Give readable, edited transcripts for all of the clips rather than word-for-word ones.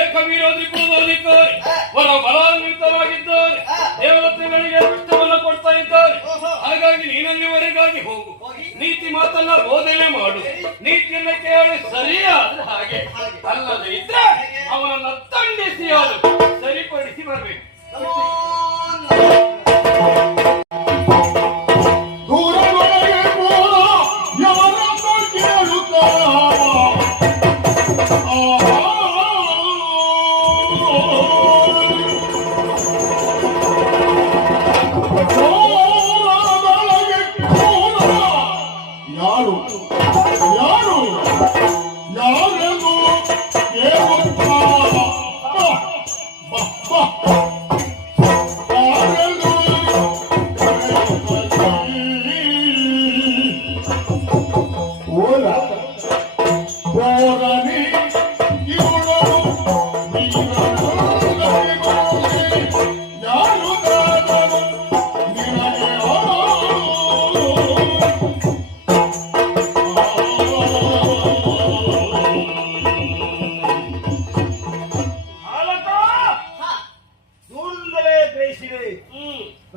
ಏಕವೀರೋಧಿ ಕುಲದೋಧಿಕಾರಿ ವರ ಬಲಾನ್ವಿತವಾಗಿದ್ದಾರೆ. ದೇವತೆಗಳಿಗೆ ಕಷ್ಟವನ್ನು ಕೊಡ್ತಾ ಇದ್ದಾರೆ. ಹಾಗಾಗಿ ನೀನಲ್ಲಿವರೆಗಾಗಿ ಹೋಗು, ನೀತಿ ಮಾತನ್ನ ಬೋಧನೆ ಮಾಡು. ನೀತಿಯನ್ನ ಕೇಳಿ ಸರಿಯಾದ್ರೆ ಹಾಗೆ, ಅಲ್ಲದೆ ಇದ್ರೆ ಅವನನ್ನ ತಂಡಿಸಿ ಸರಿಪಡಿಸಿ ಬರ್ಬೇಕು.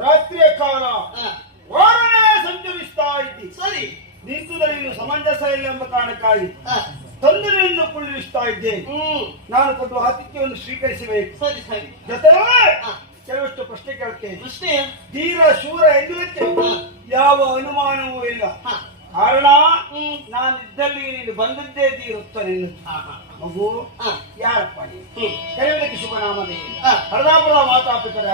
ರಾತ್ರಿಯ ಕಾಲ ವಾರನೇ ಸಂಚರಿಸ್ತಾ ಇದ್ದಿ. ಸರಿ, ನಿಂತುದರಲ್ಲಿ ಸಮಂಜಸ ಇಲ್ಲ ಎಂಬ ಕಾರಣಕ್ಕಾಗಿ ತೊಂದರೆಯನ್ನು ಕುಳ್ಳಿರಿಸ್ತಾ ಇದ್ದೆ. ನಾನು ಕೊಟ್ಟು ಆತಿಥ್ಯವನ್ನು ಸ್ವೀಕರಿಸಬೇಕು. ಸರಿ ಸರಿ. ಜೊತೆಗೆ ಕೆಲವಷ್ಟು ಪ್ರಶ್ನೆ ಕೇಳ್ತೇನೆ. ಪ್ರಶ್ನೆ ಧೀರ ಶೂರ ಎನ್ನುವುದಕ್ಕೆ ಯಾವ ಅನುಮಾನವೂ ಇಲ್ಲ. ಕಾರಣ ನಾನಿದ್ದಲ್ಲಿ ನೀನು ಬಂದದ್ದೇ ಧೀರುತ್ತಾನೆ. ಮಗು ಯಾರಪ್ಪ ಕರೆಯುವುದಕ್ಕೆ ಶುಭ ನಾಮದೇವಿ ಹರದಾಪುರ ಮಾತಾಪಿತರ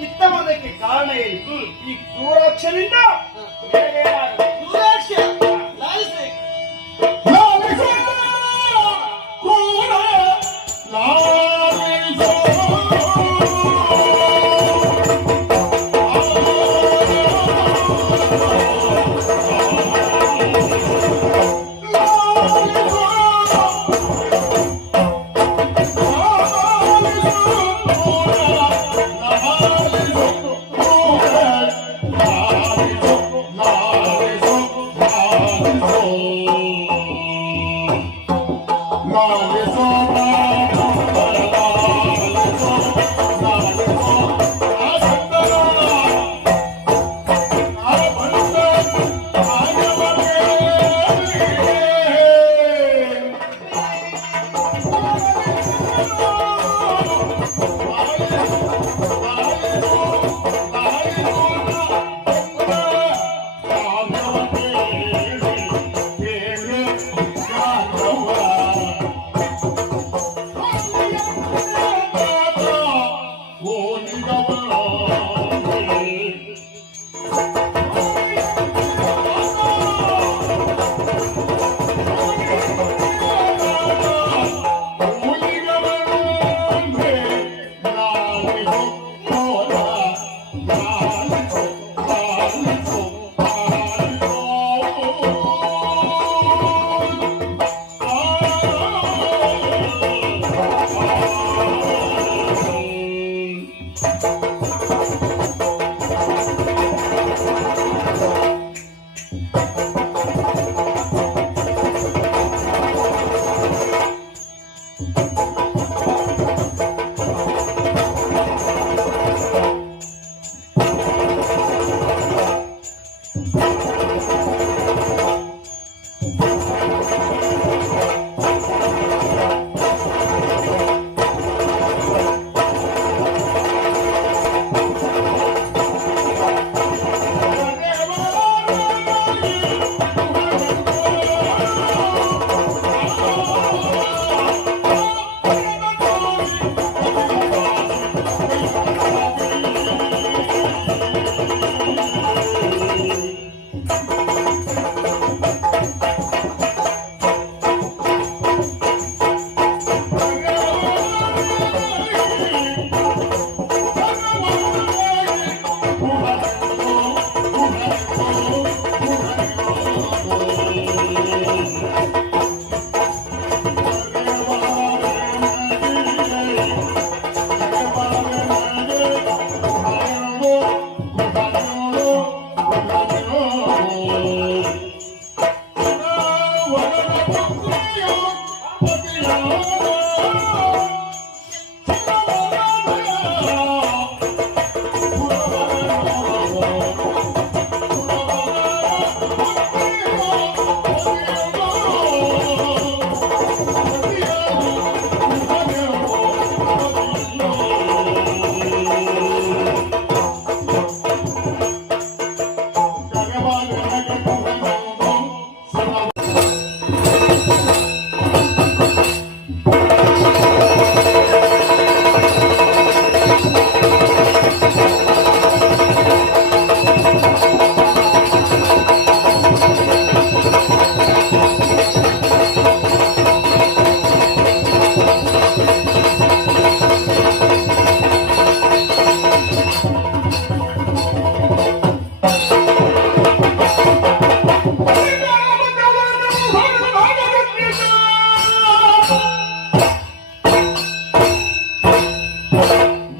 ಚಿತ್ತಮದಕ್ಕೆ ಕಾರಣ ಏನು? ಈ ಕ್ರೂರಾಕ್ಷನಿಂದ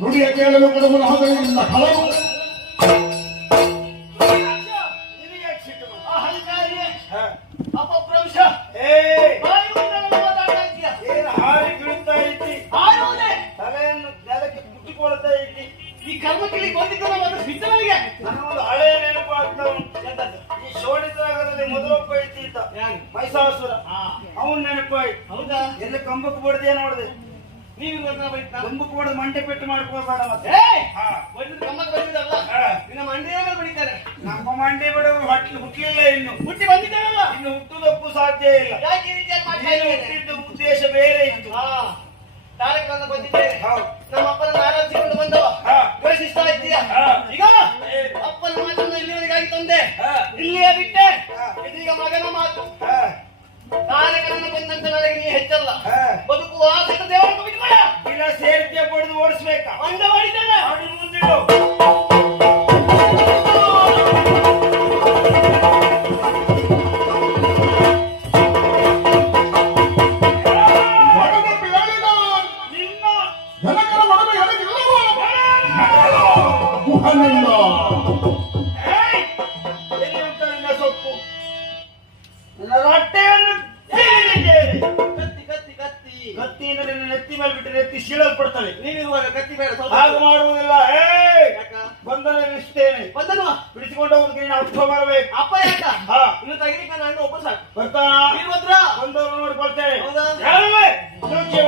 ನುಡಿಯ ಕೇಳಲು ಕಡಮನ ಹದರಿಂದ ಹಲವು ನಿನಗೆ ಯಾಕೆ ಸಿಟ್ಟು ಬಂತು? ಆ ಹರಿಕಾರಿಯೇ ಹಾ. ಅಪಭ್ರಂಶ ಏ ಬಾಯಿ ಬಂದಂತೆ ಮಾತಾಡ್ತಾ ಇದ್ದೀಯ. ಏನು ಹಾರಿ ಬೀಳ್ತಾ ಇದ್ದಿ, ಆಡುವುದೇ ತಲೆಯನ್ನು ನೆಲಕ್ಕೆ ಕುಟ್ಟಿಕೊಳ್ತಾ ಇದ್ದಿ. ಈ ಕರ್ಮಕ್ಕಿಳಿ ಗೊಂದಿದ್ದು ಅದು ಬಿದ್ದವನಿಗೆ ನನಗೊಂದು ಹಳೆಯ ನೆನಪು ಆಗ್ತಾ ಉಂಟು. ಎಂತದ್ದು? ಈ ಶೋಣಿತರಾಗದಲ್ಲಿ ಮೊದಲೊಬ್ಬ ಇದ್ದ ಯಾರು? ಮೈಸಾಸುರ, ಆ, ಅವನ್ ನೆನಪಾಯ್ತು. ಹೌದಾ? ಎಲ್ಲಿ ಕಂಬಕ್ಕೆ ಬಡ್ದೆ ನೋಡಿದೆ, ನೀವು ಇವತ್ತು ಬೈತಾ? ಕಂಬಕ್ಕೆ ಬಡ್ದು ಮಂಟೆ ಪೆಟ್ಟು ಮಾಡ್ಕೋಬೇಡ ಮತ್ತೆ. ಏಯ್! ಹಾ. ಬಡಿದು ಕಮ್ಮಕ್ಕೆ ಬಂದಿದ್ದಲ್ಲ ಹಾ. ನಿನ್ನ ಮಂಡಿಯನ್ನು ಬಡಿತಾರೆ. ನಮ್ಮ ಮಂಡಿ ಬಿಡುವ ಹುಟ್ಟಲಿಲ್ಲ ಇನ್ನು, ಹುಟ್ಟಿ ಬಂದಿದ್ದಾರಲ್ಲ ಇನ್ನು ಹುಟ್ಟುದಕ್ಕೂ ಸಾಧ್ಯ ಇಲ್ಲ. ಯಾಕೆ ಈ ರೀತಿಯಾಗಿ ಮಾಡ್ತಾ ನೀನು ಇದ್ದೇನೆ? ಹುಟ್ಟಿದ್ದು ಉದ್ದೇಶ ಬೇರೆ ಇತ್ತು. ಹಾ ತಾರಕವನ್ನು ಬಂದಿದ್ದೇನೆ. ಹೌದು. ನಮ್ಮ ಅಪ್ಪನ ಆರಾಧಿಸಿಕೊಂಡು ಬಂದವ ಹಾ. ಘೋಷಿಸ್ತಾ ಇದ್ದೀಯ. ಹಾ. ಈಗ ಅಪ್ಪನ ಮಾತನ್ನು ಇಲ್ಲಿವರೆಗಾಗಿ ತಂದೆ, ಹಾ. ಇಲ್ಲಿಯೇ ಬಿಟ್ಟೆ. ಹಾ. ಇದೀಗ ಮಗನ ಮಾತು. ಹಾ. ತಾರಕನನ್ನು ಬಂದಂತ ನನಗೆ ನೀ ಹೆಚ್ಚಲ್ಲ. ಹಾ. ಬದುಕುವ ಆಸೆಯನ್ನು ದೇವರನ್ನು ಬಿಟ್ಕೊಡ. ಇಲ್ಲ ಸೇರ್ಕೆ ಬಡ್ದು ಓಡಿಸ್ಬೇಕಾ? ಅಂಡ ಮಾಡಿದ್ದೇನೆ. ಮಾಡಿ ಮುಂದಿಡು. ಒಡನೆ ಬೇಡಿದ ನಿನ್ನ ಜನಕರ ಒಡನೆ ಎಡಗಿಲ್ಲವೋ ಗುಹನಿಂದ ಏಯ್! ಎಲ್ಲಿ ಉಂಟು ನಿನ್ನ ಸೊಪ್ಪು? ನನ್ನ ರಟ್ಟೆಯನ್ನು ಬೀಳಿದ್ದೇನೆ. ಕತ್ತಿ ಕತ್ತಿ ಕತ್ತಿ ಕತ್ತಿಯಿಂದ ನಿನ್ನ ನೆತ್ತಿ ಮೇಲೆ ಬಿಟ್ಟು ನೆತ್ತಿ ಸೀಳಲ್ಪಡ್ತವೆ. ನೀವಿರುವಾಗ ಕತ್ತಿ ಬೇಡ ಸ್ವಲ್ಪ. ಹಾಗೆ ಮಾಡುವುದಿಲ್ಲ. ಏಯ್! ಯಾಕ? ಬಂಧನವಿಸ್ತೇನೆ. ಬಂದನು ಬಿಡಿಸಿಕೊಂಡು ಹೋಗೋದಕ್ಕೆ ನೀನು ಅಪ್ಪ ಬರಬೇಕು. ಅಪ್ಪ ಯಾಕ? ಹಾ. ಇನ್ನು ತೆಗಿಲಿಕ್ಕೆ ನಾನು ಒಬ್ಬ ಸಾಕು. ಬರ್ತಾನ? ವೀರಭದ್ರ ಬಂದವರು ನೋಡ್ಕೊಳ್ತೇನೆ. ಹೌದಾ? ಯಾರಲ್ಲೇ? ಸೂಕ್ಷ್ಮ